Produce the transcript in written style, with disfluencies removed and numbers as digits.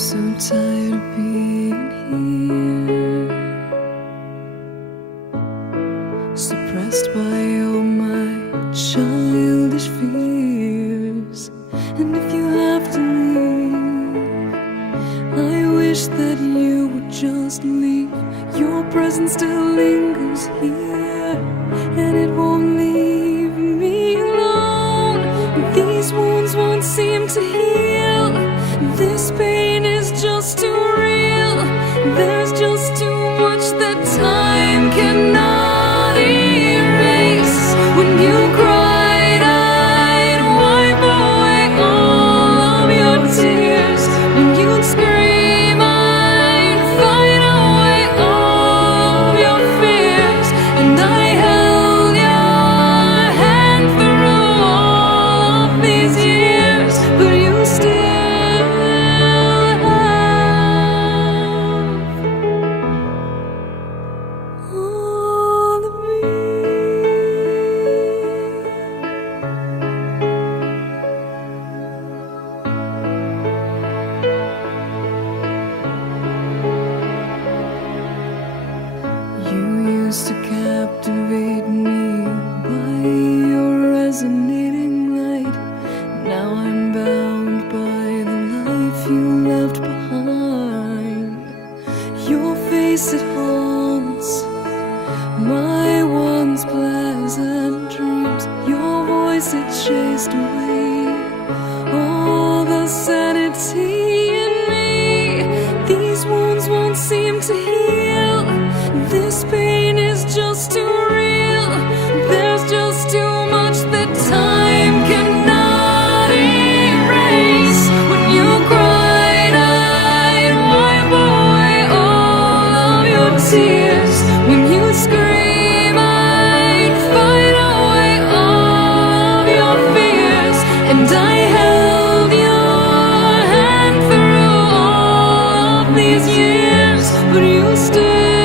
so tired of being here, suppressed by all my childish fears. And if you have to leave, I wish that you would just leave. Your presence still lingers here, and it won't leave me alone. These wounds won't seem to heal. This pain is just too real. There's just too much that time cannot erase. When you cried, I'd wipe away all of your tears. When you'd scream, I'd fight away all of your fears. And I held your hand through all of these years, but you still all of me. You used to captivate me by your resonating light. Now I'm bound by the life you left behind. Your face, it haunts my once pleasant dreams. Your voice, it chased away all the sanity in me. These wounds won't seem to heal. This pain is just too real. There's just too much that time cannot erase. When you cried, I'd wipe away all of your tears. When you scream, I'd fight away all of your fears. And I held your hand through all of these years, but you still